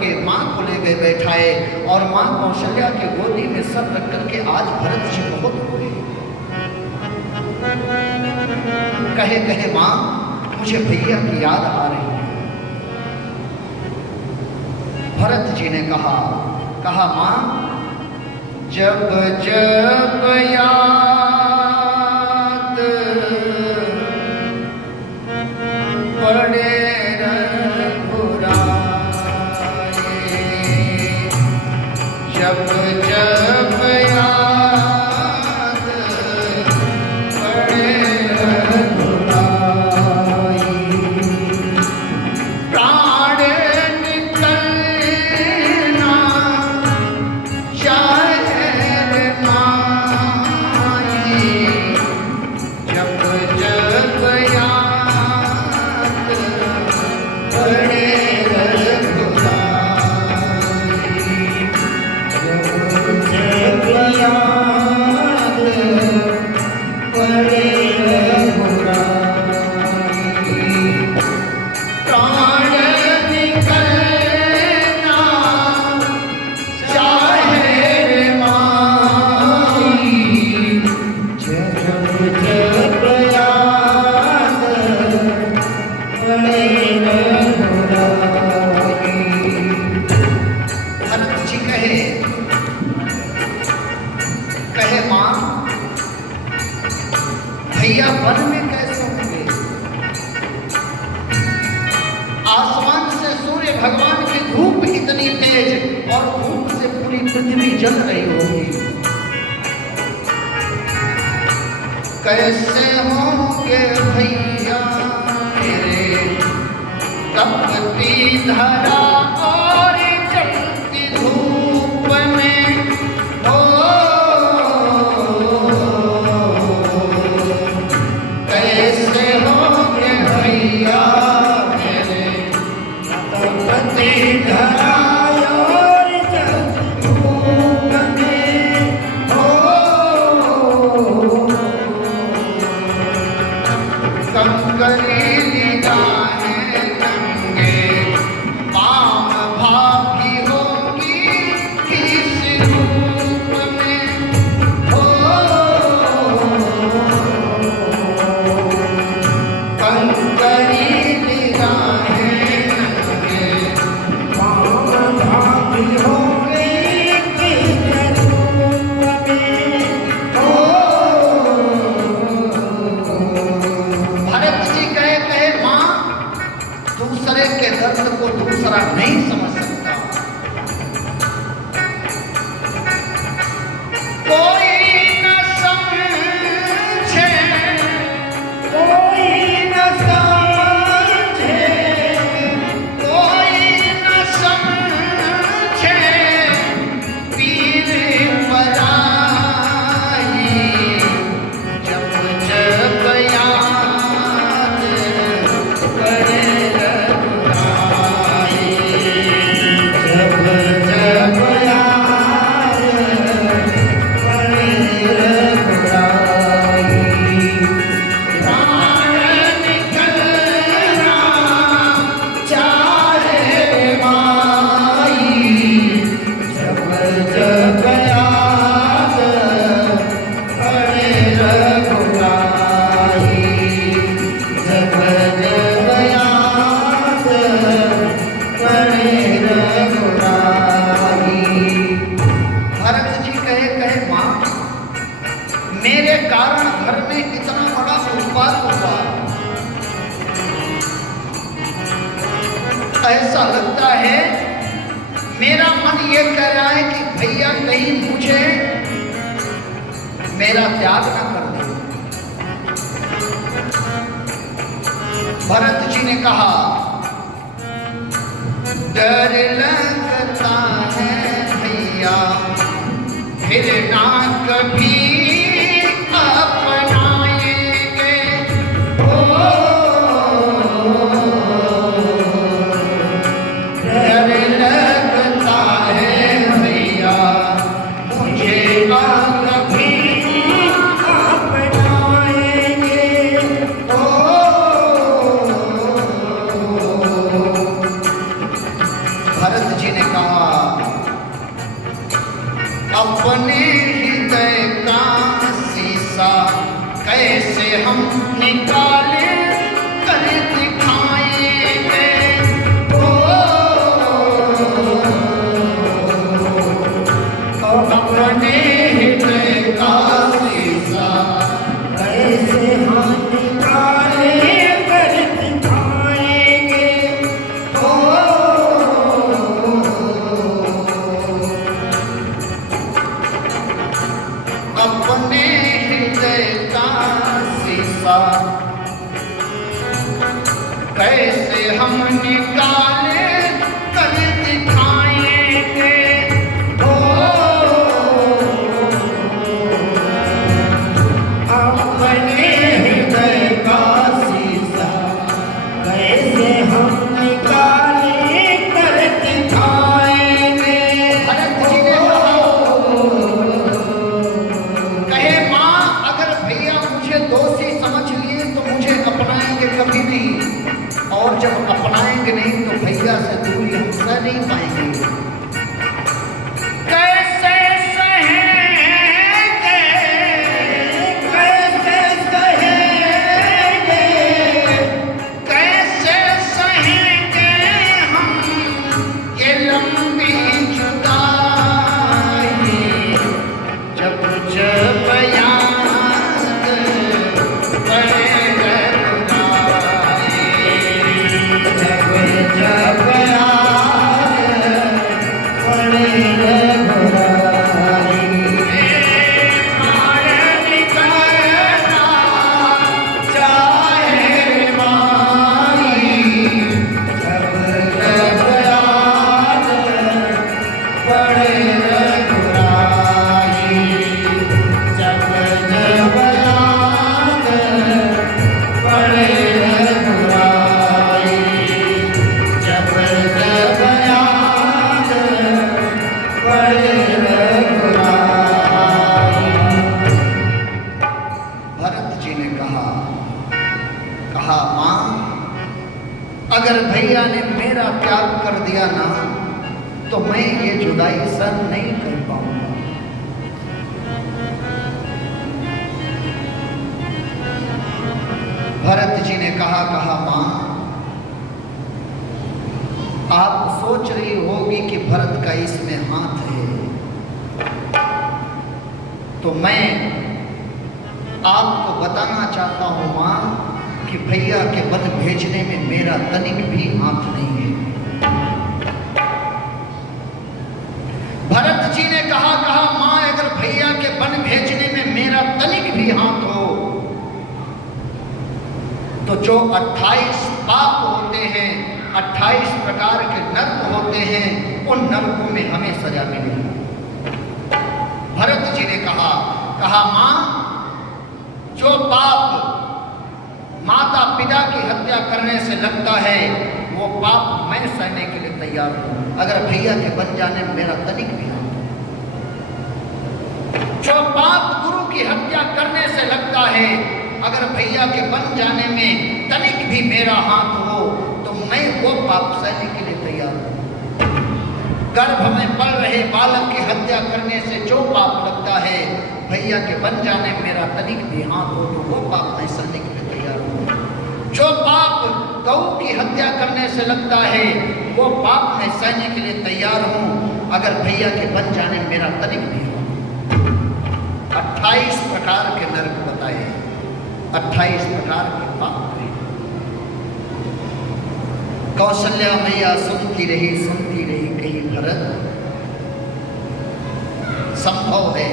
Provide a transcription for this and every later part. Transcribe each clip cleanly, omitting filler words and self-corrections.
करके माँ को ले गए बैठाए और माँ कौशल्या के गोदी में सर रख करके आज भरत जी बहुत रोए। कहे कहे माँ मुझे भैया की याद आ रही है। भरत जी ने कहा माँ जब जब याद पड़े जब जब याद पड़े प्राण निकलना चाहे माई जब जब याद पड़े भैया वन में कैसे होंगे? आसमान से सूर्य भगवान की धूप इतनी तेज और धूप से पूरी पृथ्वी जल रही होगी। कैसे होंगे भैया मेरे तपती धरा और चलती धूप में कैसे होंगे भैया मेरे तपती धरा और चलती धूप में कंकरी निगाहें नंगे पाँव भागी होगी किस रूप में कंकरी निगाहें नंगे पाँव भागी होगी किस रूप में भरत जी कहे माँ दूसरे के दर्द को दूसरा नहीं समझ सकता। कोई न समझे कोई न समझे कोई न समझे पीर पराई जब जब याद पड़े रघुराई जब जब याद पड़े रघुराई प्राण निकलना चाहे माई जब जब याद पड़े रघुराई जब जब याद पड़े रघुराई। भरत जी कहे माँ मेरे कारण घर में इतना बड़ा उत्पात हुआ। ऐसा लगता है मेरा मन ये कह रहा है कि भैया कहीं मुझे मेरा त्याग न कर दे। भरत जी ने कहा डर लगता है भैया फिर ना कभी अपनाएंगे डर लगता है भैया मुझे ना कभी अपनाएंगे भरत भरत जी ने कहा अपने हृदय का शीशा कैसे हम निकाले कर दिखाएंगे। अपने हृदय का शीशा कैसे हम निकाले कर दिखाएंगे। अपने हृदय का शीशा कैसे हम निकाले कर दिखाएंगे। अपने हृदय का शीशा कैसे हम निकाले कर दिखाएंगे। भरत जी ने कहे माँ अगर भैया मुझे दोषी समझ लिए तो मुझे अपनाएंगे कभी नहीं, और जब अपनाएंगे नहीं तो भैया से दूरी हम सह नहीं पाएंगे। कैसे सहेंगे, कैसे सहेंगे, कैसे सहेंगे हम ये लंबी जुदाई। जब जब याद पड़े रघुराई, जब जब याद पड़े रघुराई। मार निकलना चाहे माई, जब जब याद पड़े रघुराई, जब जब याद पड़े रघुराई, जब जब याद पड़े रघुराई। भरत जी ने कहा माँ अगर भैया ने मेरा त्याग कर दिया ना तो मैं ये जुदाई सहन नहीं कर पाऊंगा। भरत जी ने कहा माँ आप सोच रही होगी कि भरत का इसमें हाथ है, तो मैं आपको बताना चाहता हूं माँ कि भैया के वन भेजने में मेरा तनिक भी हाथ नहीं है। भरत जी ने कहा माँ अगर भैया के वन भेजने में मेरा तनिक भी हाथ हो तो जो 28 पाप होते हैं, 28 प्रकार के नर्क होते हैं, उन नर्कों में हमें सजा मिलेगी। भरत जी ने कहा माँ जो पाप माता पिता की हत्या करने से लगता है वो पाप मैं सहने के लिए तैयार हूं, अगर भैया के बन जाने में मेरा तनिक भी हाथ हो। जो पाप गुरु की हत्या करने से लगता है अगर भैया के बन जाने में तनिक भी मेरा हाथ हो तो मैं वो पाप सहने के लिए तैयार हूं। गर्भ में पल रहे बालक की हत्या करने से जो पाप लगता है भैया के बन जाने में मेरा तनिक भी हाथ हो तो वो पाप मैं सहने के लिए तैयार हूं। जो पाप गौ की हत्या करने से लगता है वो पाप मैं सहने के लिए तैयार हूं, अगर भैया के बन जाने में मेरा तनिक भी हो। 28 प्रकार के नरक बताए, 28 प्रकार के पाप हैं। कौशल्या मैया सुनती रही कही भरत संभव है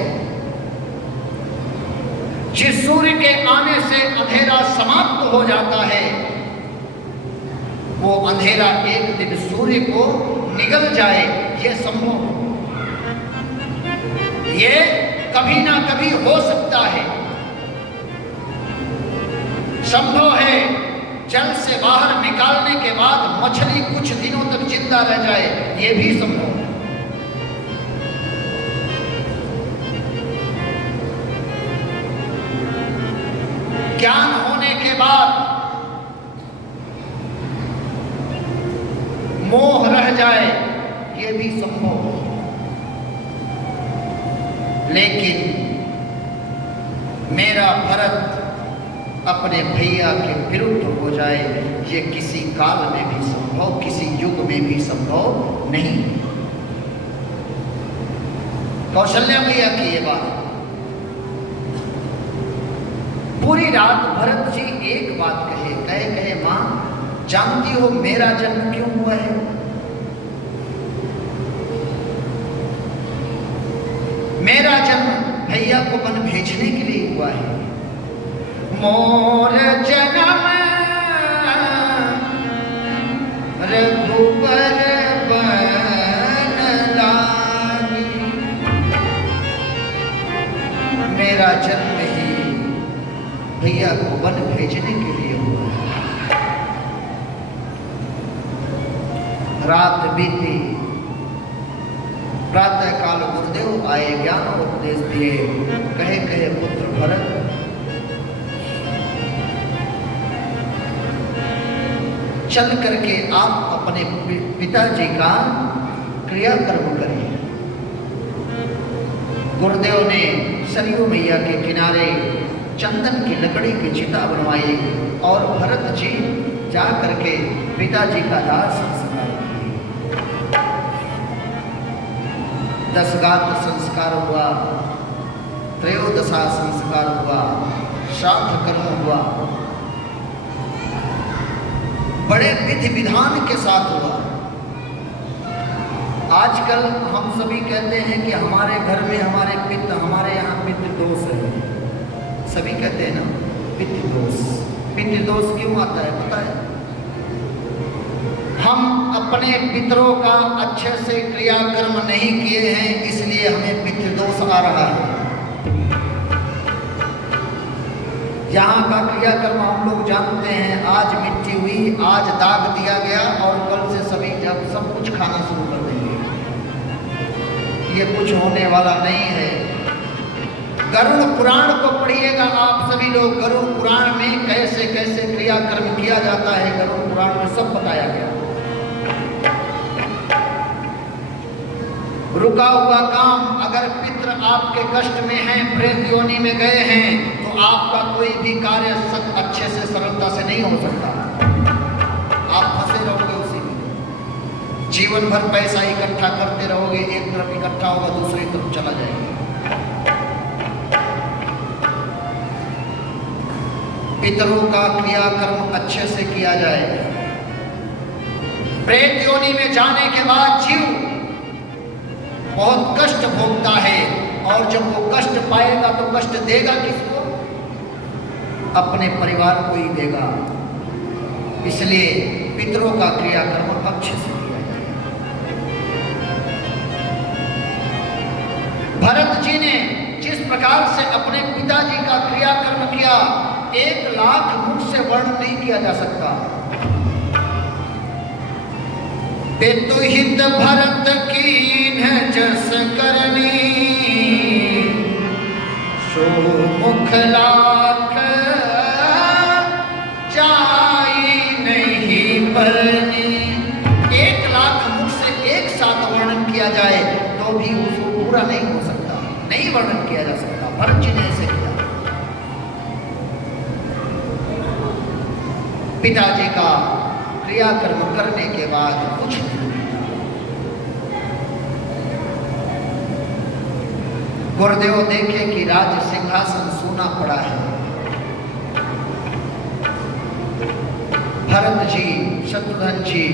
जिस सूर्य के आने से अंधेरा समाप्त हो जाता है वो अंधेरा एक दिन सूर्य को निगल जाए, ये संभव है, ये कभी ना कभी हो सकता है। संभव है जल से बाहर निकालने के बाद मछली कुछ दिनों तक जिंदा रह जाए, ये भी संभव है। ज्ञान होने के बाद मोह रह जाए, ये भी संभव है। लेकिन मेरा भरत अपने भैया के विरुद्ध हो जाए, ये किसी काल में भी संभव, किसी युग में भी संभव नहीं। कौशल्या मैया की ये बात। पूरी रात भरत जी एक बात कहे मां, जानती हो मेरा जन्म क्यों हुआ है? मेरा जन्म भैया को वन भेजने के लिए हुआ है। मोर जन्म रघुबर बन लागी, मेरा जन्म ही भैया को वन भेजने के लिए हुआ है। रात बीती, प्रातः काल गुरुदेव आए, ज्ञान उपदेश दिए, कहे पुत्र भरत चल करके आप अपने पिताजी का क्रियाकर्म करिए। गुरुदेव ने सरयू मैया के किनारे चंदन की लकड़ी की चिता बनवाई और भरत जी जा करके पिताजी का दाह संस्कार किए। 10 गात्र संस्कार हुआ, त्रयोदशा संस्कार हुआ, श्राद्ध कर्म हुआ, बड़े विधि विधान के साथ हुआ। आजकल हम सभी कहते हैं कि हमारे घर में हमारे यहाँ पितृ दोष है। सभी कहते हैं ना पितृ दोष। पितृ दोष क्यों आता है पता है? हम अपने पितरों का अच्छे से क्रियाकर्म नहीं किए हैं, इसलिए हमें पितृ दोष आ रहा है। यहाँ का क्रियाकर्म हम लोग जानते हैं, आज मिट्टी हुई, आज दाग दिया गया और कल से सभी जब सब कुछ खाना शुरू कर देंगे। ये कुछ होने वाला नहीं है। गरुड़ पुराण को पढ़िएगा आप सभी लोग। गरुड़ पुराण में कैसे कैसे क्रियाकर्म किया जाता है, गरुड़ पुराण में सब बताया गया। रुका हुआ काम, अगर पितृ आपके कष्ट में हैं, प्रेत योनि में गए हैं, तो आपका कोई भी कार्य अच्छे से सरलता से नहीं हो सकता। आप फंसे रहोगे उसी में। जीवन भर पैसा इकट्ठा करते रहोगे, एक तरफ इकट्ठा होगा दूसरी तरफ चला जाएगा। पितरों का क्रियाकर्म अच्छे से किया जाए। प्रेत योनि में जाने के बाद जीव बहुत कष्ट भोगता है, और जब वो कष्ट पाएगा तो कष्ट देगा किसको? अपने परिवार को ही देगा। इसलिए पितरों का क्रियाकर्म अच्छे से किया जाए। भरत जी ने जिस प्रकार से अपने पिताजी का क्रियाकर्म किया, 1 लाख मुख से वर्णन नहीं किया जा सकता। पितुहित भरत कीन जस करनी, सो मुख लाख जाई नहीं भरनी। 1 लाख मुख से एक साथ वर्णन किया जाए तो भी उसको पूरा नहीं हो सकता, नहीं वर्णन किया जा सकता। भरत जी ने ऐसे किया। पिताजी का क्रियाकर्म करने के बाद कुछ गुरुदेव देखे कि राज सिंहासन सूना पड़ा है। भरत जी, शत्रुघ्न जी,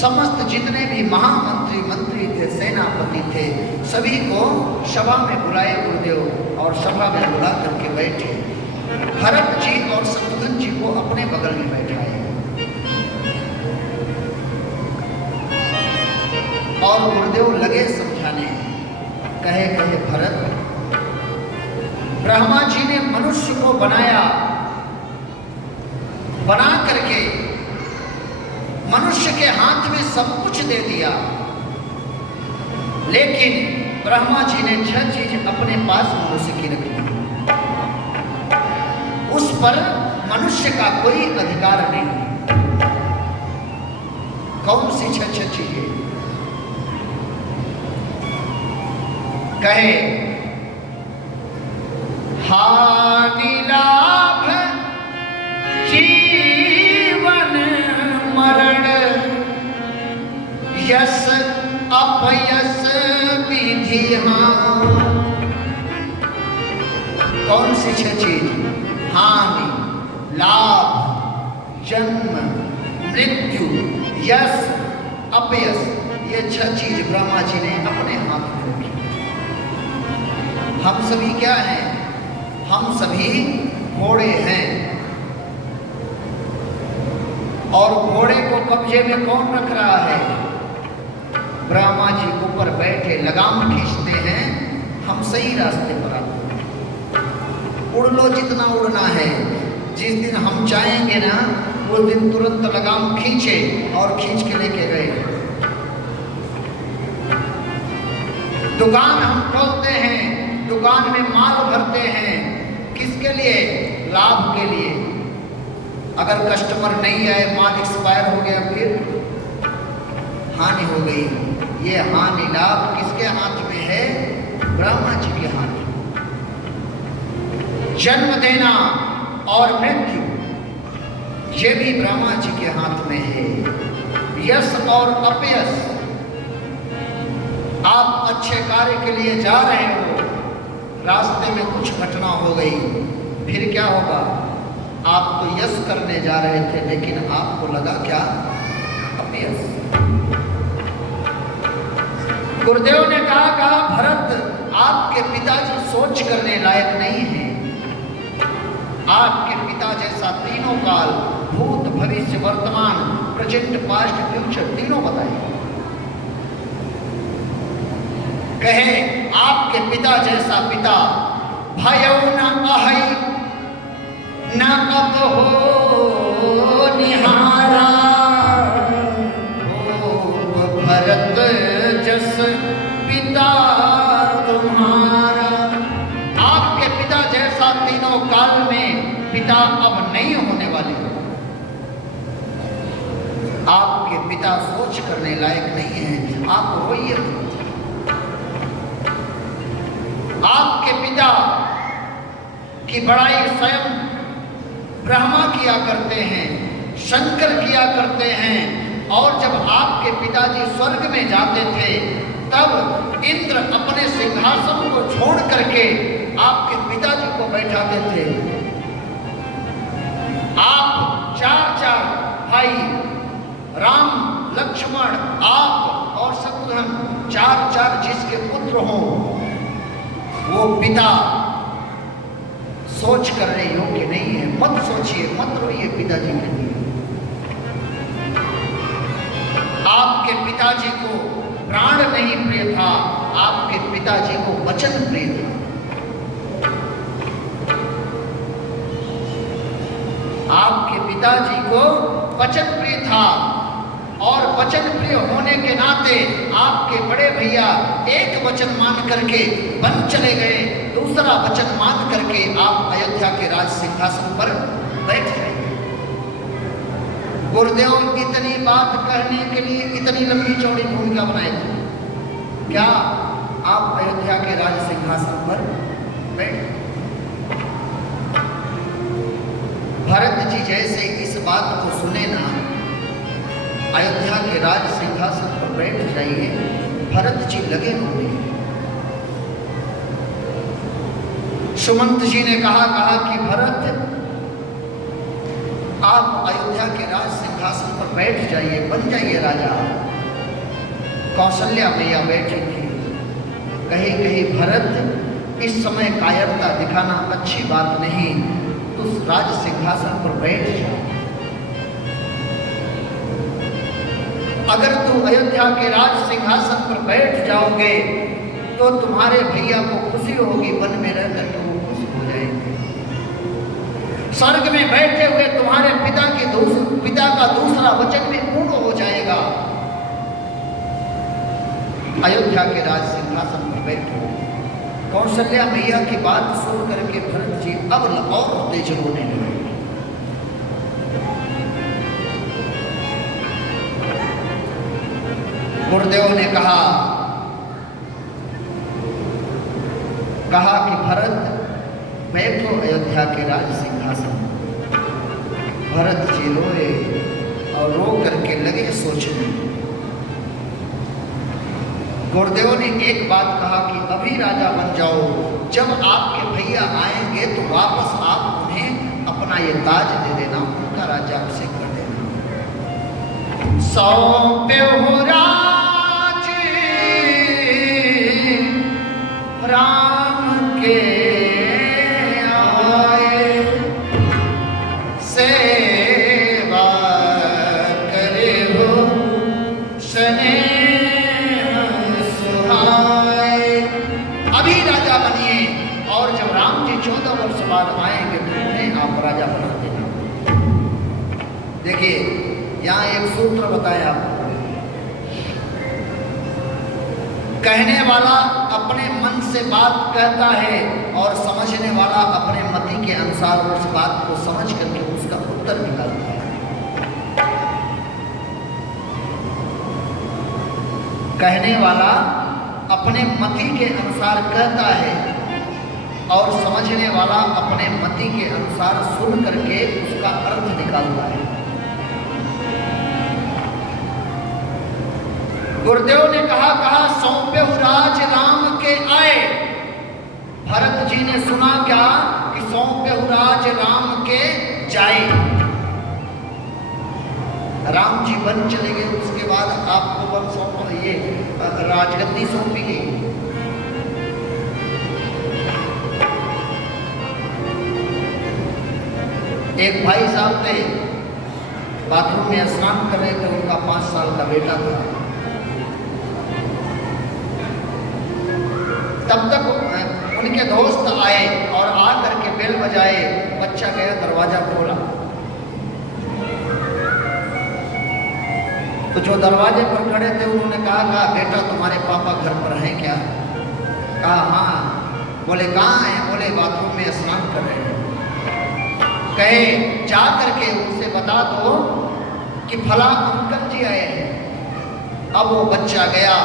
समस्त जितने भी महामंत्री मंत्री थे, सेनापति थे, सभी को सभा में बुलाए गुरुदेव और सभा में बुला करके बैठे। भरत जी और शत्रुघ्न जी को अपने बगल में बैठाए और गुरुदेव लगे समझाने। कहे भरत, ब्रह्मा जी ने मनुष्य को बनाया, बना करके मनुष्य के हाथ में सब कुछ दे दिया, लेकिन ब्रह्मा जी ने 6 चीज अपने पास मनुष्य की रखी। उस पर मनुष्य का कोई अधिकार नहीं। कौन सी 6 चीजें? कहे हानि लाभ जीवन मरण, यस अपयस विधि। कौन सी छह चीज? हानि, लाभ, जन्म, मृत्यु, यश, अपयश, ये छह चीज ब्रह्मा जी ने अपने हाथ में रखी। हम सभी क्या हैं? हम सभी घोड़े हैं। और घोड़े को कब्जे में कौन रख रहा है? ब्रह्मा जी ऊपर बैठे लगाम खींचते हैं, हम सही रास्ते पर आते हैं। उड़ लो जितना उड़ना है। जिस दिन हम चाहेंगे ना, उस दिन तुरंत लगाम खींचे और खींच के लेके गए। दुकान हम खोलते हैं, दुकान में माल भरते हैं, किसके लिए? लाभ के लिए। अगर कस्टमर नहीं आए, माल एक्सपायर हो गया, फिर हानि हो गई। ये हानि लाभ किसके हाथ में है? ब्रह्मा जी के हाथ में। जन्म देना और मृत्यु, ये भी ब्रह्मा जी के हाथ में है। यश और अपयश, आप अच्छे कार्य के लिए जा रहे हो, रास्ते में कुछ घटना हो गई, फिर क्या होगा? आप तो यश करने जा रहे थे, लेकिन आपको लगा क्या? अपयश। गुरुदेव ने कहा भरत, आपके पिताजी सोच करने लायक नहीं है। आपके पिता जैसा तीनों काल, भूत, भविष्य, वर्तमान, प्रेजेंट, पास्ट, फ्यूचर, तीनों बताए। कहे आपके पिता जैसा पिता, भयो न अहै न अब हो निहारा, हो भरत जस पिता तुम्हारा। आपके पिता जैसा तीनों काल में पिता अब नहीं होने वाले। आपके पिता सोच करने लायक नहीं है, आप रोइए। आपके पिता की बड़ाई स्वयं ब्रह्मा किया करते हैं, शंकर किया करते हैं। और जब आपके पिताजी स्वर्ग में जाते थे, तब इंद्र अपने सिंहासन को छोड़ करके आपके पिताजी को बैठाते थे। आप चार भाई, राम, लक्ष्मण, आप और शत्रुघ्न, चार जिसके पुत्र हों, वो पिता सोच करने योग्य नहीं है। मत सोचिए, मत रोइए पिताजी के लिए। आपके पिताजी को प्राण नहीं प्रिय था, आपके पिताजी को वचन प्रिय था। आपके पिताजी को वचन प्रिय था, और वचन प्रिय होने के नाते आपके बड़े भैया एक वचन मान करके वन चले गए, दूसरा वचन मान करके आप अयोध्या के राज सिंहासन पर बैठ गए। गुरुदेव इतनी बात कहने के लिए इतनी लंबी चौड़ी भूमिका बनाए थे, क्या आप अयोध्या के राज सिंहासन पर बैठ? भरत जी जैसे इस बात को सुने ना, अयोध्या के राज सिंहासन पर बैठ जाइए, भरत जी लगे होंगे। सुमंत जी ने कहा कि भरत, आप अयोध्या के राज सिंहासन पर बैठ जाइए, बन जाइए राजा। कौशल्या मैया बैठी थी। कही भरत, इस समय कायरता दिखाना अच्छी बात नहीं, तो राज सिंहासन पर बैठ जा। अगर तुम अयोध्या के राज सिंहासन पर बैठ जाओगे तो तुम्हारे भैया को खुशी होगी, वन में रहकर के वो खुश हो जाएंगे। स्वर्ग में बैठे हुए तुम्हारे पिता का दूसरा वचन में पूर्ण हो जाएगा। अयोध्या के राज सिंहासन पर बैठो। कौशल्या मैया की बात सुन करके भरत जी अब और तेज होने लगे। गुरुदेव ने कहा कहा कि भरत बैठो अयोध्या के राज सिंहासन। भरत जी रोए और रो करके लगे सोचने। गुरुदेव ने एक बात कहा कि अभी राजा बन जाओ, जब आपके भैया आएंगे तो वापस आप उन्हें अपना ये ताज दे देना, उनका राज्य आपसे कर देना। सौंप्यो राज राम के आए, सेवा करे हो स्नेह सुहाए। अभी राजा बनिए और जब राम जी 14 वर्ष बाद आएंगे तो उन्हें आप राजा बना देना। देखिए यहाँ एक सूत्र बताया आपको, कहने वाला अपने मन से बात कहता है और समझने वाला अपने मति के अनुसार उस बात को समझ करके उसका उत्तर निकालता है। कहने वाला अपने मति के अनुसार कहता है और समझने वाला अपने मति के अनुसार सुन करके उसका अर्थ निकालता है। गुरुदेव ने कहा सौंप्यहु राज राम के आए। भरत जी ने सुना क्या कि सौंप्यहु राज राम के जाए। राम जी बन चले गए, उसके बाद आपको वन सौंप ये राजगद्दी सौंपी गई। एक भाई साहब थे, बाथरूम में स्नान कर रहे थे, उनका 5 साल का बेटा था। तब तक उनके दोस्त आए और आ करके बेल बजाए। बच्चा गया, दरवाजा खोला तो जो दरवाजे पर खड़े थे उन्होंने कहा बेटा तुम्हारे पापा घर पर हैं क्या? कहा हाँ। बोले कहाँ हैं? बोले बाथरूम में स्नान कर रहे हैं। कहे जा करके उनसे बता दो कि फला अंकल जी आए हैं। अब वो बच्चा गया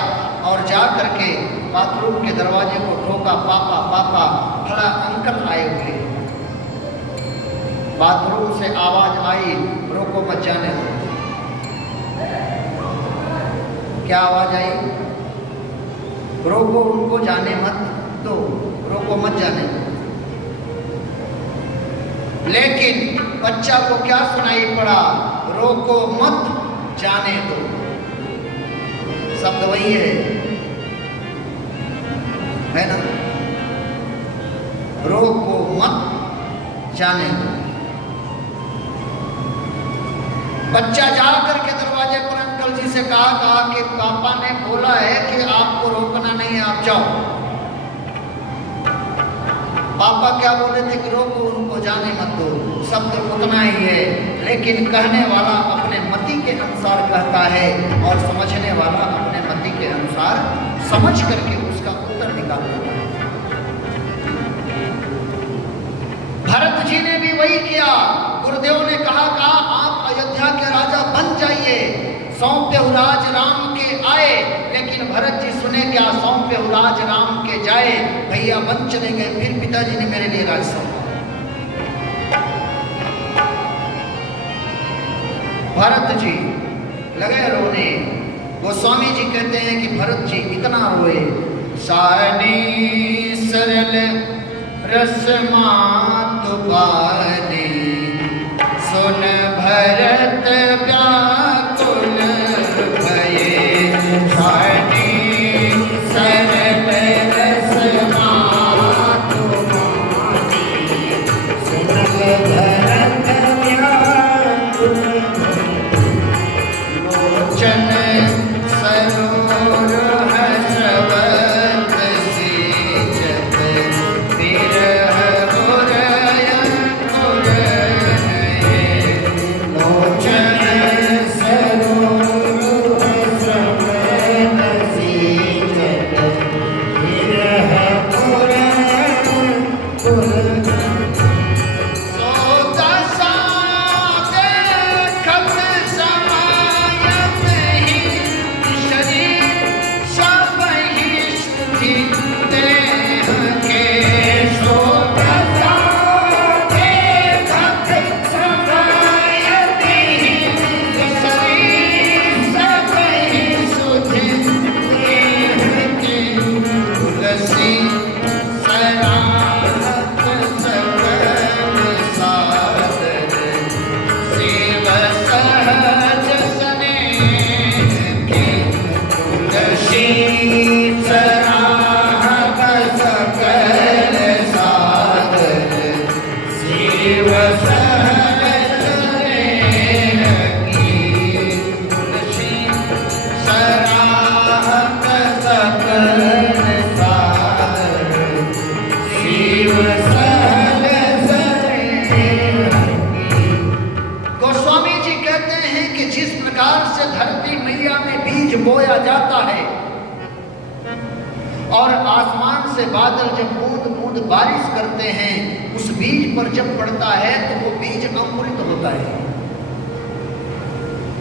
और जा करके बाथरूम के दरवाजे को ठोका, पापा पापा फला अंकल आए हुए। बाथरूम से आवाज आई, रोको मत जाने दो। क्या आवाज आई? रोको उनको जाने मत दो, रोको मत जाने दो। लेकिन बच्चा को क्या सुनाई पड़ा? रोको मत जाने दो। शब्द वही है ना? रोको मत जाने दो। बच्चा जा करके दरवाजे पर अंकल जी से कहा कि पापा ने बोला है कि आपको रोकना नहीं, आप जाओ। पापा क्या बोले थे कि रोको उनको जाने मत दो। शब्द उतना ही है, लेकिन कहने वाला अपने मति के अनुसार कहता है और समझने वाला अपने मति के अनुसार समझ करके उसका उत्तर निकाल देता है। भरत जी ने भी वही किया। गुरुदेव ने कहा आप अयोध्या के राजा बन जाइए, सौंप्यहु राज राम के आए। लेकिन भरत जी सुने क्या? सौंप्यहु राज राम के जाए, भैया बन चले गए। फिर पिताजी ने मेरे लिए राज सौंपा। भरत जी लगे रोने। गोस्वामी जी कहते हैं कि भरत जी इतना रोए, सानी सरल रस मातु बानी, सुन भरत व्याकुल भये। सानी सरल रस मातु बानी, सुन भरत व्याकुल भये। लोचन सरोर हर्षवत सींचत, विरह उरय उरय। लोचन सराहत सकल सागर शिव बोया जाता है और आसमान से बादल जब बूंद बूंद बारिश करते हैं, उस बीज पर जब पड़ता है तो वो बीज अंकुरित होता है।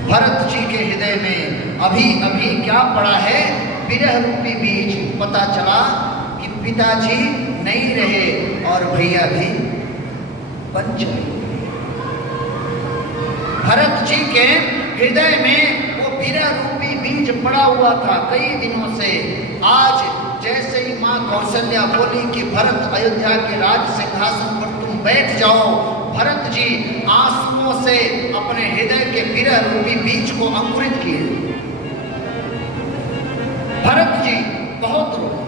भरत जी के हृदय में अभी अभी क्या पड़ा है? विरह रूपी बीज। पता चला कि पिताजी नहीं रहे और भैया भी बन चले। भरत जी के हृदय में विरह रूपी बीज पड़ा हुआ था कई दिनों से। आज जैसे ही मां कौशल्या बोली कि भरत अयोध्या के राज सिंहासन पर तुम बैठ जाओ, भरत जी आंसुओं से अपने हृदय के विरह रूपी बीज को अंकुरित किए। भरत जी बहुत रोए।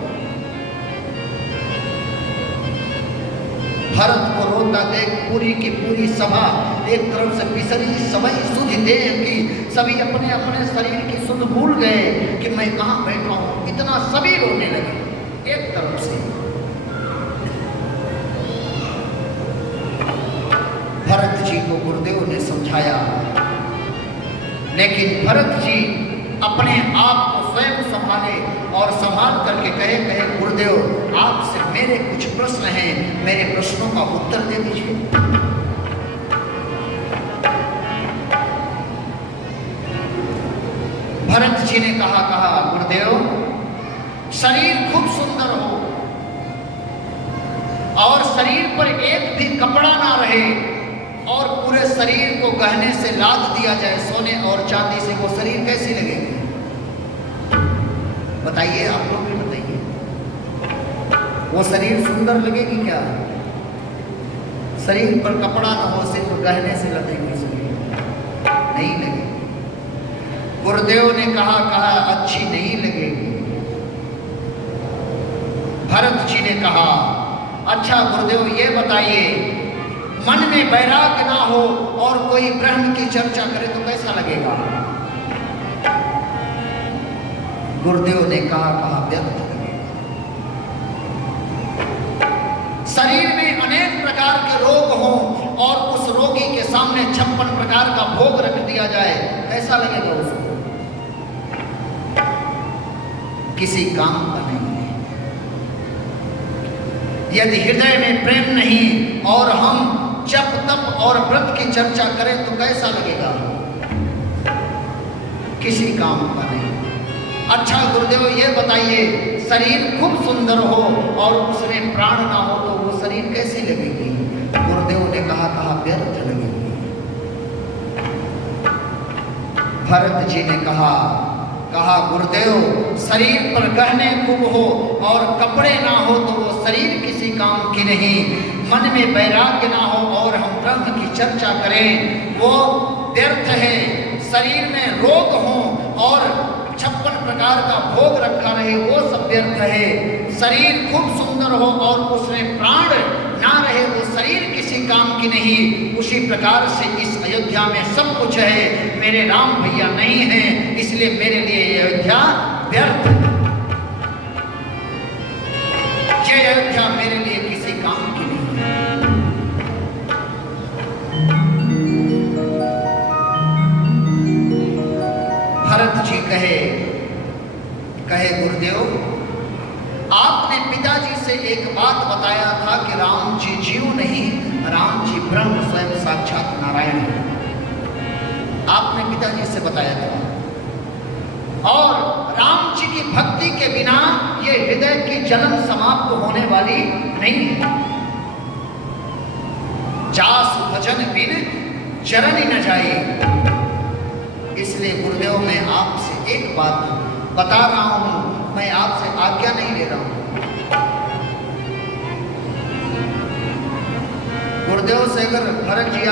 भरत को रोता देख पूरी की पूरी सभा एक तरफ से पिसरी सभी सुध देह की सभी अपने अपने शरीर की सुध भूल गए कि मैं कहाँ बैठा हूं। इतना सभी रोने लगे एक तरफ से। भरत जी को गुरुदेव ने समझाया, लेकिन भरत जी अपने आप को स्वयं संभाले और संभाल करके कहे गुरुदेव आपसे मेरे कुछ प्रश्न हैं, मेरे प्रश्नों का उत्तर दे दीजिए। भरत जी ने कहा गुरुदेव शरीर खूब सुंदर हो और शरीर पर एक भी कपड़ा ना रहे और पूरे शरीर को गहने से लाद दिया जाए, सोने और चांदी से, वो शरीर कैसी लगेगी? बताइए, आप लोग भी बताइए, वो शरीर सुंदर लगेगी क्या? शरीर पर कपड़ा ना हो, सिर्फ गहने से लदे हुए शरीर नहीं लगेगी। गुरुदेव ने कहा अच्छी नहीं लगेगी। भरत जी ने कहा अच्छा गुरुदेव ये बताइए, मन में वैराग्य ना हो और कोई ब्रह्म की चर्चा करे तो कैसा लगेगा? गुरुदेव ने कहा व्यर्थ लगेगा। शरीर में अनेक प्रकार के रोग हों और उस रोगी के सामने 56 प्रकार का भोग रख दिया जाए, कैसा लगेगा उसको? किसी काम का नहीं है। यदि हृदय में प्रेम नहीं और हम जप तप और व्रत की चर्चा करें तो कैसा लगेगा? किसी काम का नहीं। अच्छा गुरुदेव ये बताइए, शरीर खूब सुंदर हो और उसमें प्राण ना हो तो वो शरीर कैसी लगेगी? गुरुदेव ने कहा व्यर्थ लगेगी। भरत जी ने कहा गुरुदेव शरीर पर गहने खूब हो और कपड़े ना हो तो वो शरीर किसी काम की नहीं। मन में वैराग्य ना हो और हम ब्रह्म की चर्चा करें वो व्यर्थ है। शरीर में रोग हो और 56 प्रकार का भोग रखा रहे वो सब व्यर्थ है। शरीर खूब सुंदर हो और उसमें प्राण ना रहे वो शरीर किसी काम की नहीं। उसी प्रकार से इस अयोध्या में सब कुछ है, मेरे राम भैया नहीं है, इसलिए मेरे लिए अयोध्या व्यर्थ। ये अयोध्या मेरे लिए किसी काम की नहीं है। भरत जी कहे गुरुदेव आपने पिताजी से एक बात बताया था कि राम जी जीव नहीं, राम जी ब्रह्म स्वयं साक्षात नारायण है। आपने पिताजी से बताया था और राम जी की भक्ति के बिना ये हृदय की जन्म समाप्त होने वाली नहीं है। जास भजन बिन चरण न जाए। इसलिए गुरुदेव मैं आपसे एक बात बता रहा हूं, मैं आपसे आज्ञा नहीं ले रहा हूं। गुरुदेव से अगर भरत जी